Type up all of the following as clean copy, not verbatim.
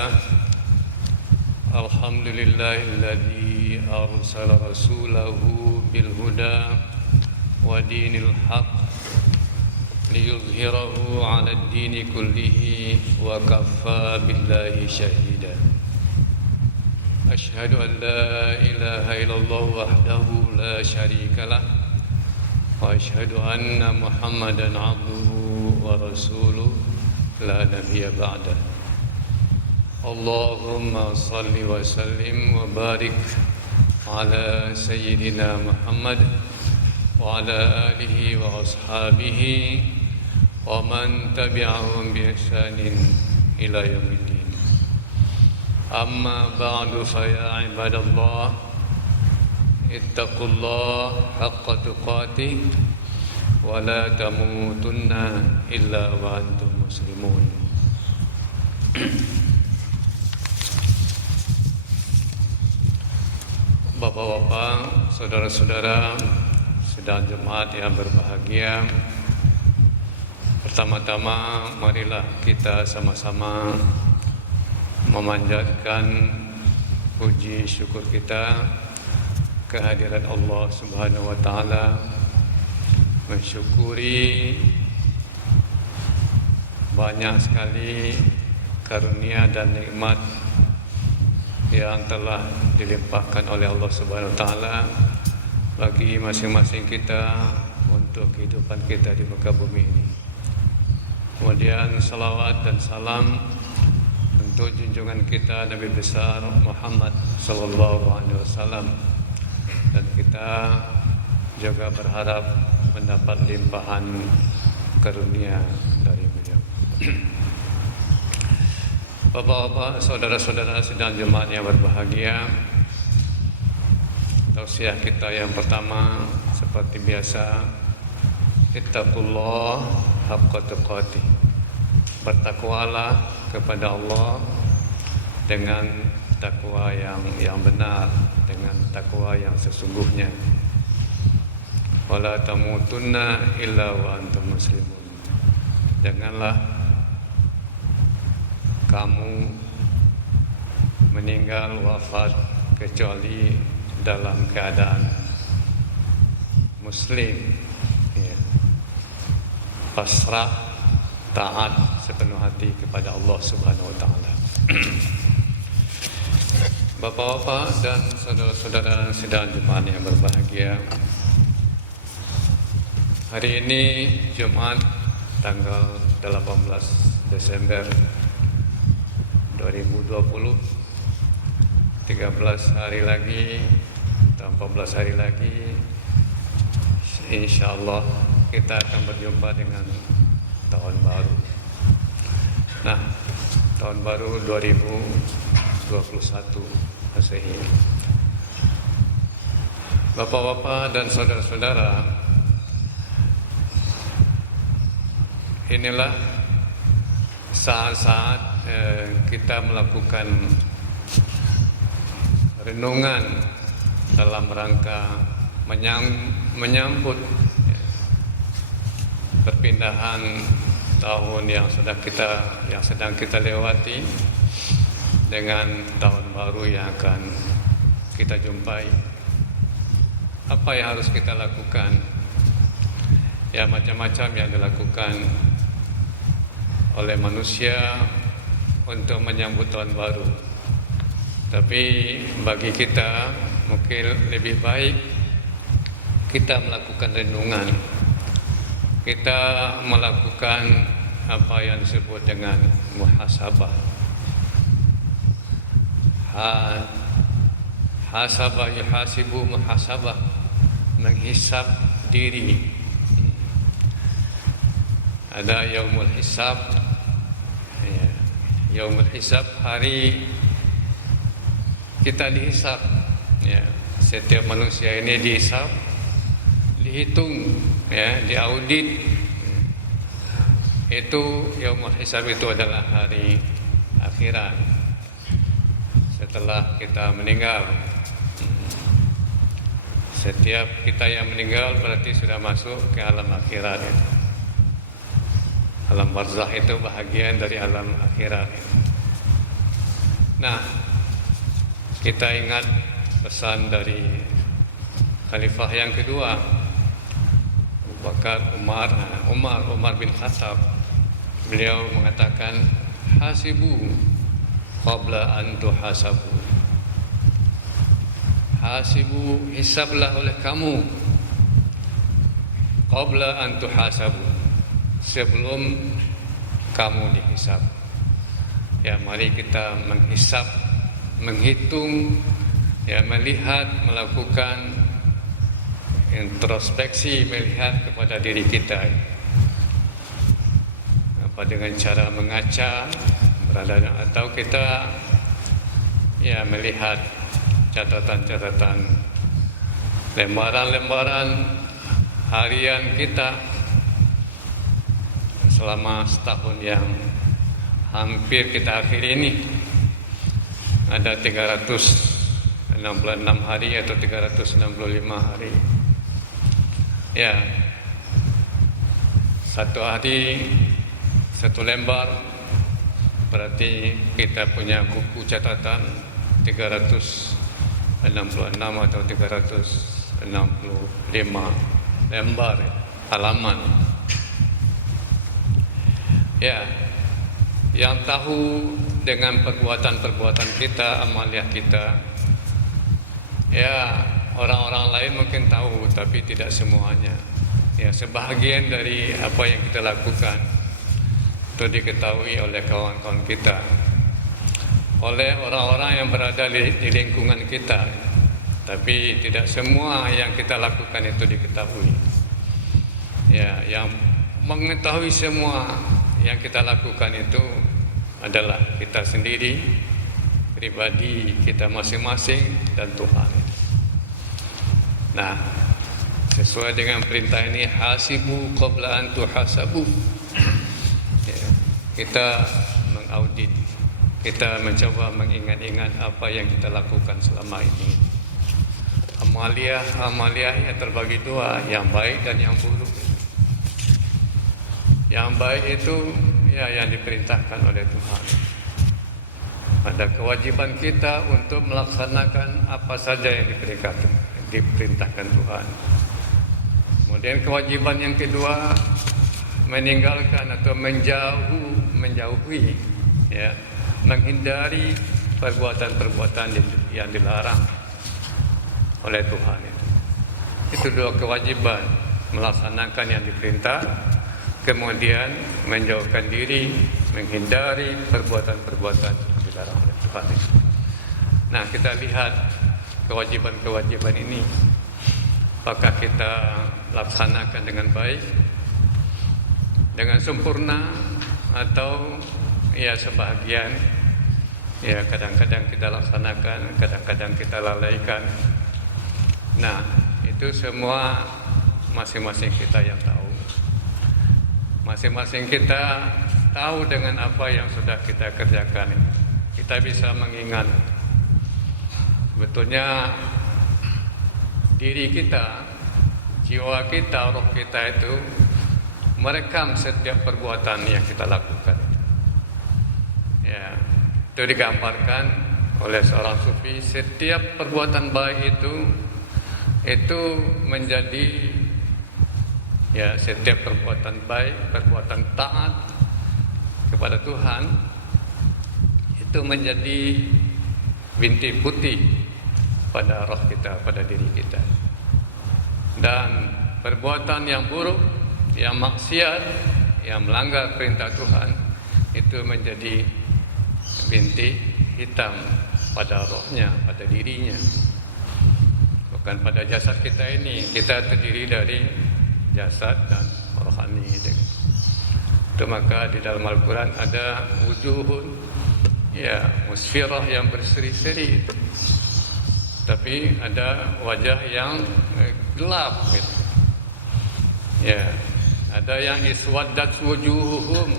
Alhamdulillah. Alhamdulillahilladzi arsala rasulahu bil huda wa dinil haqq liyuzhirahu 'ala ad-dini kullihi wa kaffa billahi shahida. Asyhadu an la ilaha illallah wahdahu la syarikalah wa asyhadu anna Muhammadan 'abduhu wa rasuluhu la nabiyya ba'dah. Allahumma salli wa sallim wa barik ala sayyidina Muhammad wa ala alihi wa ashabihi wa man tabi'ahum bi ihsanin ila yaumiddin. Amma ba'du fa ya ibadallah, ittaqullaha haqqa tuqatih wa la tamutunna illa wa antum muslimun. Bapak-bapak, saudara-saudara, sidang jemaat yang berbahagia, pertama-tama marilah kita sama-sama memanjatkan puji syukur kita kehadirat Allah Subhanahu wa taala, mensyukuri banyak sekali karunia dan nikmat yang telah dilimpahkan oleh Allah Subhanahu wa taala bagi masing-masing kita untuk kehidupan kita di muka bumi ini. Kemudian salawat dan salam untuk junjungan kita Nabi besar Muhammad sallallahu alaihi wasallam, dan kita juga berharap mendapat limpahan karunia dari beliau. Bapak-bapak, saudara-saudara sidang jemaat yang berbahagia, tausiah kita yang pertama seperti biasa, ittaqullah haqqa tuqatih. Bertakwalah kepada Allah dengan takwa yang benar, dengan takwa yang sesungguhnya. Wala tamutunna illa wa antum muslimun. Janganlah kamu meninggal wafat kecuali dalam keadaan muslim, ya. Pasrah, taat sepenuh hati kepada Allah Subhanahu wa taala. Bapak-bapak dan saudara-saudara sidang jemaat yang berbahagia, hari ini Jumat tanggal 18 Desember 2020, 13 hari lagi atau 14 hari lagi insyaallah kita akan berjumpa dengan tahun baru. Nah, tahun baru 2021 Masehi. Bapak-bapak dan saudara-saudara, inilah saat-saat kita melakukan renungan dalam rangka menyambut perpindahan tahun yang sedang kita lewati dengan tahun baru yang akan kita jumpai. Apa yang harus kita lakukan? Ya, macam-macam yang dilakukan oleh manusia untuk menyambut tahun baru. Tapi bagi kita mungkin lebih baik kita melakukan renungan. Kita melakukan apa yang disebut dengan muhasabah. Hasabah yuhasibu muhasabah, menghisab diri. Ada yaumul hisab, ya. Yaumul hisab, hari kita dihisab, ya. Setiap manusia ini dihisab, dihitung, ya, diaudit. Itu yaumul hisab, itu adalah hari akhirat setelah kita meninggal. Setiap kita yang meninggal berarti sudah masuk ke alam akhirat. Alam barzakh itu bahagian dari alam akhirat. Nah, kita ingat pesan dari Khalifah yang kedua, Abu Bakar, Umar bin Khattab. Beliau mengatakan, hasibu qabla an tuhasabu. Hasibu, hisablah oleh kamu, qabla an tuhasabu, sebelum kamu dihisab. Ya, mari kita menghisab, menghitung, ya, melihat, melakukan introspeksi, melihat kepada diri kita. Apa dengan cara mengaca, atau kita ya melihat catatan-catatan, lembaran-lembaran harian kita selama setahun yang hampir kita akhiri ini. Ada 366 hari atau 365 hari. Ya, satu hari satu lembar, berarti kita punya buku catatan 366 atau 365 lembar halaman. Ya, yang tahu dengan perbuatan-perbuatan kita, amaliah kita, ya orang-orang lain mungkin tahu, tapi tidak semuanya. Ya, sebahagian dari apa yang kita lakukan itu diketahui oleh kawan-kawan kita, oleh orang-orang yang berada di lingkungan kita, tapi tidak semua yang kita lakukan itu diketahui. Ya, yang mengetahui semua yang kita lakukan itu adalah kita sendiri, pribadi kita masing-masing, dan Tuhan. Nah, sesuai dengan perintah ini, hasibu qabla an tuhasabu. Ya, kita mengaudit, kita mencoba mengingat-ingat apa yang kita lakukan selama ini. Amaliah yang terbagi dua, yang baik dan yang buruk. Yang baik itu ya yang diperintahkan oleh Tuhan. Ada kewajiban kita untuk melaksanakan apa saja yang diperintahkan Tuhan. Kemudian kewajiban yang kedua, meninggalkan atau menjauhi, ya, menghindari perbuatan-perbuatan yang dilarang oleh Tuhan. Itu dua kewajiban, melaksanakan yang diperintah, kemudian menjauhkan diri, menghindari perbuatan-perbuatan yang dilarang oleh Tuhan. Nah, kita lihat kewajiban-kewajiban ini, apakah kita laksanakan dengan baik, dengan sempurna, atau ya sebahagian, ya kadang-kadang kita laksanakan, kadang-kadang kita lalaikan. Nah, itu semua masing-masing kita yang tahu. Masing-masing kita tahu dengan apa yang sudah kita kerjakan. Kita bisa mengingat sebetulnya diri kita, jiwa kita, roh kita itu merekam setiap perbuatan yang kita lakukan. Ya, itu digambarkan oleh seorang sufi. Setiap perbuatan baik itu menjadi, ya, setiap perbuatan baik, perbuatan taat kepada Tuhan itu menjadi bintik putih pada roh kita, pada diri kita. Dan perbuatan yang buruk, yang maksiat, yang melanggar perintah Tuhan, itu menjadi bintik hitam pada rohnya, pada dirinya. Bukan pada jasad kita ini. Kita terdiri dari jasad dan rohani. Itu maka di dalam Al-Quran ada wujuhun, ya, musfirah, yang berseri-seri, tapi ada wajah yang gelap, gitu. Ya, ada yang iswaddat wujuhuhum,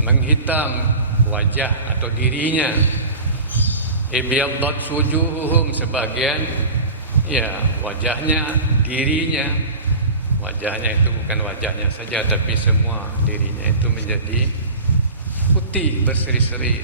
menghitam wajah atau dirinya. Ibyaddat wujuhuhum, sebagian ya wajahnya, dirinya. Wajahnya itu bukan wajahnya saja, tapi semua dirinya itu menjadi putih berseri-seri.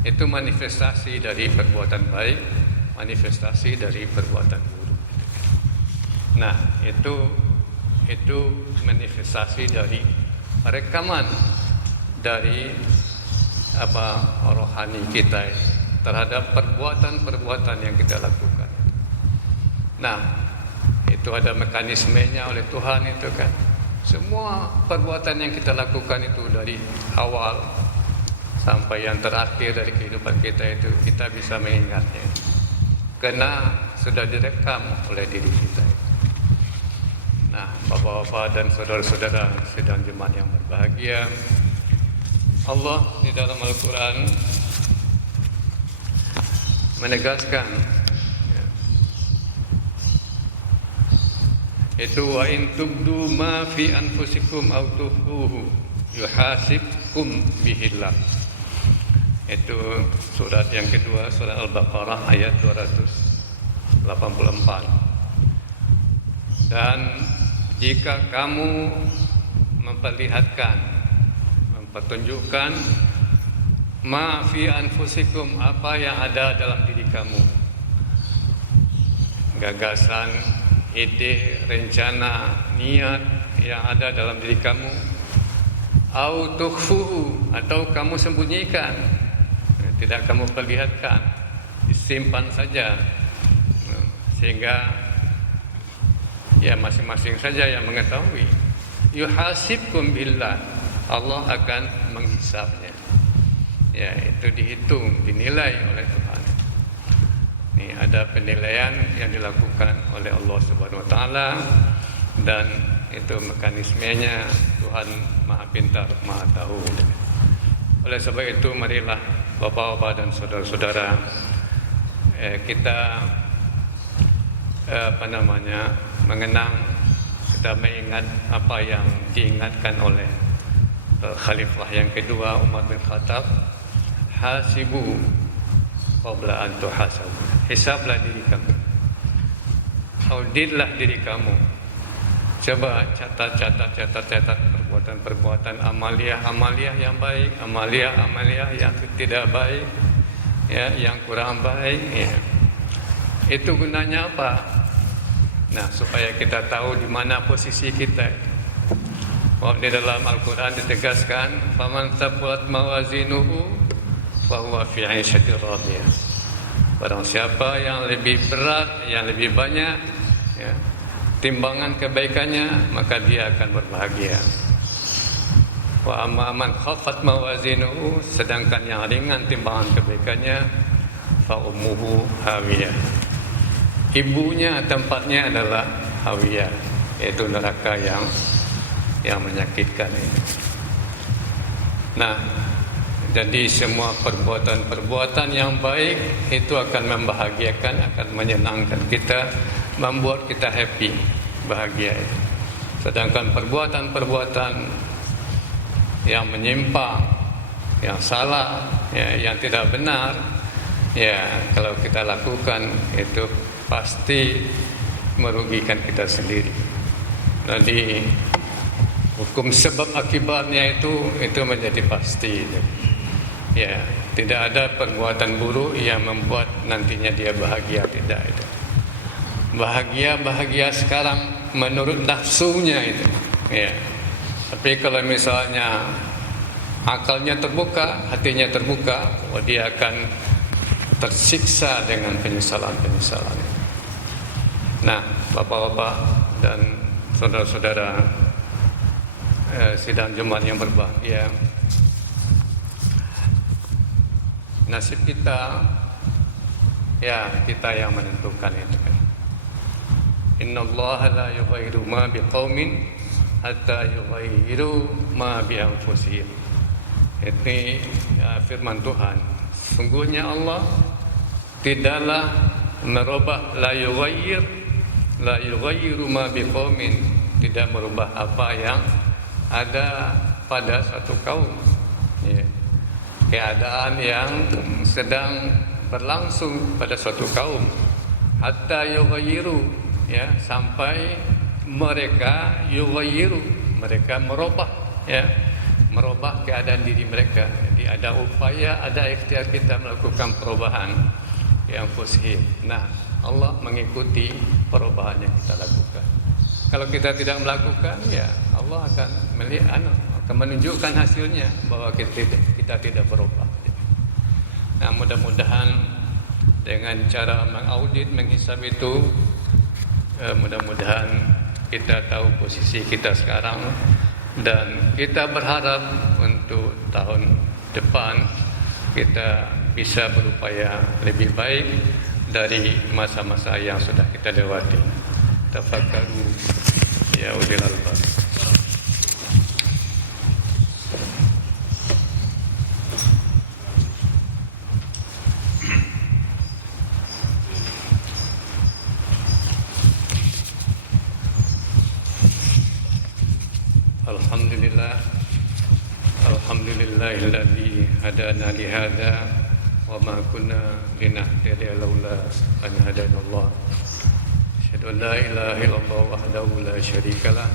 Itu manifestasi dari perbuatan baik, manifestasi dari perbuatan buruk. Nah, itu manifestasi dari rekaman dari rohani kita terhadap perbuatan-perbuatan yang kita lakukan. Nah, itu ada mekanismenya oleh Tuhan itu kan. Semua perbuatan yang kita lakukan itu dari awal sampai yang terakhir dari kehidupan kita itu kita bisa mengingatnya. Karena sudah direkam oleh diri kita. Nah, Bapak-bapak dan saudara-saudara sidang jemaat yang berbahagia, Allah di dalam Al-Quran menegaskan itu wa in tubdu ma fi anfusikum aw tukhfuhu yuhasibkum bihillah. Itu surat yang kedua, surat Al-Baqarah ayat 284. Dan jika kamu memperlihatkan, mempertunjukkan ma fi anfusikum, apa yang ada dalam diri kamu, gagasan, ide, rencana, niat yang ada dalam diri kamu, au tukhfuhu, atau kamu sembunyikan, tidak kamu perlihatkan, disimpan saja, sehingga ya masing-masing saja yang mengetahui, yuhasibkum billah, Allah akan menghisabnya. Ya, itu dihitung, dinilai oleh Tuhan. Ini ada penilaian yang dilakukan oleh Allah Subhanahu wa taala, dan itu mekanismenya Tuhan Maha Pintar, Maha Tahu. Oleh sebab itu marilah Bapak-bapak dan saudara-saudara, kita mengenang, kita mengingat apa yang diingatkan oleh Khalifah yang kedua Umar bin Khattab, hasibu qabla an tuhasabu, hisablah diri kamu, auditlah diri kamu, coba catat perbuatan-perbuatan amaliyah yang baik, amaliyah yang tidak baik, ya, yang kurang baik, ya. Itu gunanya apa? Nah, supaya kita tahu di mana posisi kita. Di dalam Al-Quran ditegaskan, faman thaqulat mawazinuhu fahuwa fi 'ishatin radiyah. Barang siapa yang lebih berat, yang lebih banyak, ya, timbangan kebaikannya, maka dia akan berbahagia. Wa amma man khaffat mawazinuhu, sedangkan yang ringan timbangan kebaikannya, fa ummuhu hawiyah. Ibunya, tempatnya adalah hawiyah, yaitu neraka yang menyakitkan ini. Nah, jadi semua perbuatan-perbuatan yang baik itu akan membahagiakan, akan menyenangkan kita, membuat kita happy, bahagia itu. Sedangkan perbuatan-perbuatan yang menyimpang, yang salah, ya, yang tidak benar, ya, kalau kita lakukan itu pasti merugikan kita sendiri. Jadi hukum sebab akibatnya itu menjadi pasti. Ya, tidak ada perbuatan buruk yang membuat nantinya dia bahagia, tidak itu. Bahagia sekarang menurut nafsunya itu. Ya. Tapi kalau misalnya akalnya terbuka, hatinya terbuka, dia akan tersiksa dengan penyesalan. Nah, Bapak-bapak dan saudara-saudara sidang jemaat yang berbahagia, nasib kita, ya, kita yang menentukan itu. Innallaha la yughayyiru ma biqaumin hatta yughayyiru ma bi anfusihim. Ini firman Tuhan. Sungguhnya Allah tidaklah merubah, la yughayyiru ma biqaumin, tidak merubah apa yang ada pada suatu kaum, ya. Keadaan yang sedang berlangsung pada suatu kaum, hatta yughayyiru, ya, sampai mereka yughayyiru, mereka merubah, ya, merubah keadaan diri mereka. Jadi ada upaya, ada ikhtiar kita melakukan perubahan yang positif. Nah, Allah mengikuti perubahan yang kita lakukan. Kalau kita tidak melakukan, ya Allah akan melihat, akan menunjukkan hasilnya bahwa kita tidak berubah. Nah, mudah-mudahan dengan cara mengaudit, menghisab itu, mudah-mudahan kita tahu posisi kita sekarang, dan kita berharap untuk tahun depan kita bisa berupaya lebih baik dari masa-masa yang sudah kita lewati. Tafakkaru ya ulil albab. Alhamdulillahilladzi hadana li hadza wa ma kunna linahtadiya laula an hadanallah. Asyhadu an la ilaha illallah wahdahu la syarikalah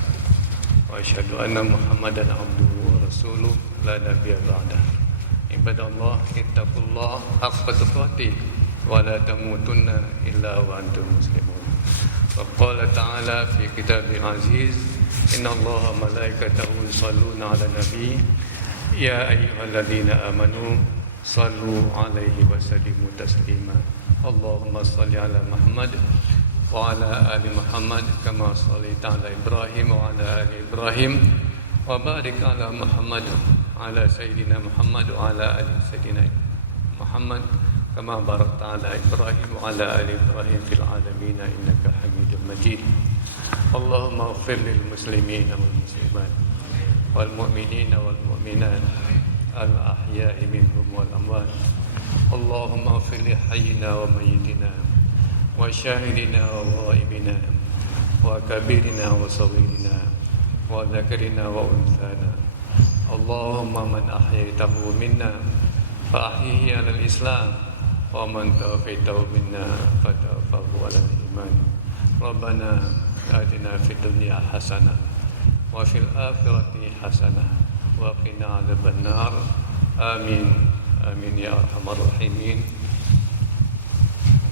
wa asyhadu anna Muhammadan abduhu wa rasuluh la nabiyya ba'dah. Ibadallah ittaqullaha haqqa tuqatih wa la tamutunna illa wa antum muslimun. Wa qala ta'ala fi kitabil aziz, innallaha malaikatahu yusholluna 'alan nabi ya ayyuhalladzina amanu sallu 'alaihi wa sallimu taslima. Allahumma shalli 'ala Muhammad wa 'ala ali Muhammad kama shallaita 'ala Ibrahim wa 'ala ali Ibrahim wa barik 'ala Muhammad 'ala sayyidina Muhammad wa 'ala ali sayyidina Muhammad kama barakta 'ala Ibrahim wa 'ala ali Ibrahim fil 'alamin innaka Hamidum Majid. Allahumma ighfir lil muslimina wal muslimat wal mu'minina wal mu'minat al ahya'i minhum wal amwat. Allahumma ighfir li hayyina wa mayyitina wa syahidina wa ghaibina wa kabirina wa saghirina wa dzakarina wa unthana. Allahumma man ahyaytahu minna fa ahyihi 'alal islam wa man tawaffaytahu minna fa tawaffahu 'alal iman. Rabbana atina fid dunya hasanah wa fil akhirati hasanah wa qina adzaban nar. Amin amin ya arhamar rahimin.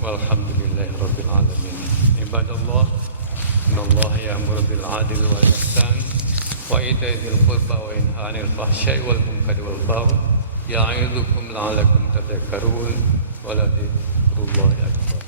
Walhamdulillahi rabbil alamin. Ibadallah, innallaha ya'muru bil 'adli wal ihsan wa ita'i dzil qurba wa yanha 'anil fahsya'i wal munkari wal baghi ya'idzukum la'allakum tadhakkarun wa la dzikrullahi akbar.